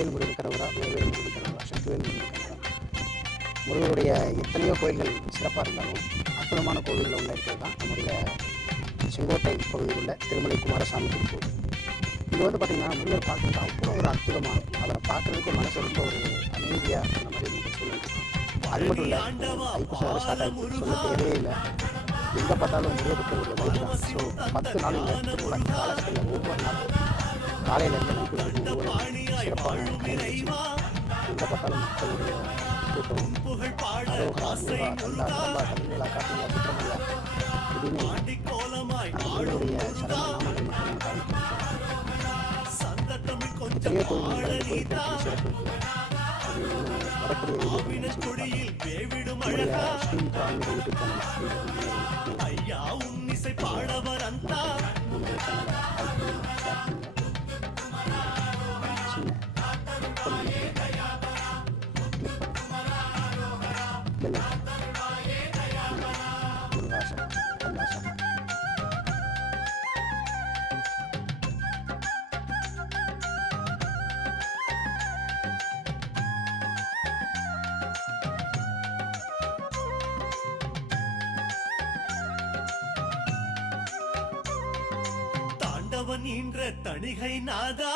வெற்றிவேல் முருகன் கரவரா, முருகவேல் முருகன் கரவரா, சக்திவேல் முருகன் கரவரா. முருகனுடைய எத்தனையோ கோயில்கள் சிறப்பாக இருந்தாலும் அற்புதமான கோவிலில் ஒன்று இருக்கிறது தான் நம்முடைய செங்கோட்டை பகுதியில் உள்ள திருமலை குமாரசாமி திருக்கோவில். இது வந்து பார்த்திங்கன்னா முருகர் பார்க்குறது அவ்வளோ ஒரு அற்புதமாக, அவரை பார்க்குறதுக்கு மனசு ரொம்ப ஒரு அமைதியாக அந்த மாதிரி சொல்லுங்கள். அது மட்டும் இல்லை, ஐப்பசி ஸ்டார்ட் ஆகிடுச்சு, சொல்ல தேவையே இல்லை. எங்கே பார்த்தாலும் முருகருக்கு ஒரு வைப்பு தான். ஸோ 10 நாள் இந்த திருவிழா காலத்தில் ஒவ்வொரு நாளும் காலையில் இருந்து நைட்டு வரைக்கும் ஒவ்வொரு சிறப்பான எங்கே பார்த்தாலும் மக்களுடைய கூட்டம் அரோகரா முருகா அல்லா அல்லா தமிழா காட்டுங்களா குற்றமில்லா அப்படின்னு சரணாமங்கள் மட்டும் எத்தனையோ கோயில்கள் சிறப்பு வரக்கூடிய ஸ்ரீமுக ஆன்மீக யூடியூப் தணிகை நாதா